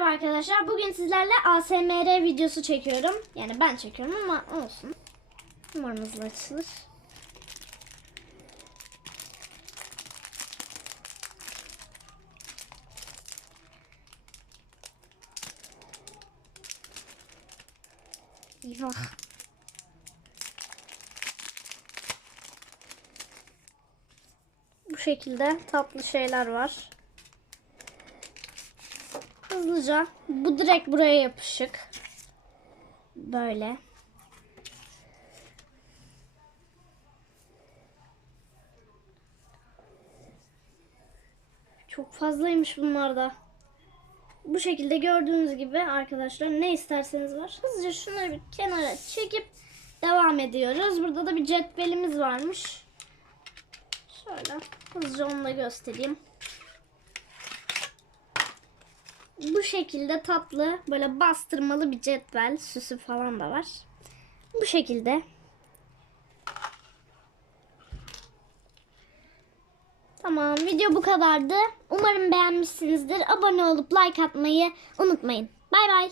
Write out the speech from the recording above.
Merhaba arkadaşlar. Bugün sizlerle ASMR videosu çekiyorum. Yani ben çekiyorum ama olsun. Umarım hızlı açılır. Eyvah. Bu şekilde tatlı şeyler var. Hızlıca. Bu direkt buraya yapışık. Böyle. Çok fazlaymış bunlar da. Bu şekilde gördüğünüz gibi arkadaşlar ne isterseniz var. Hızlıca şunları bir kenara çekip devam ediyoruz. Burada da bir cetvelimiz varmış. Şöyle hızlıca onu da göstereyim. Bu şekilde tatlı böyle bastırmalı bir cetvel süsü falan da var. Bu şekilde. Tamam video bu kadardı. Umarım beğenmişsinizdir. Abone olup like atmayı unutmayın. Bay bay.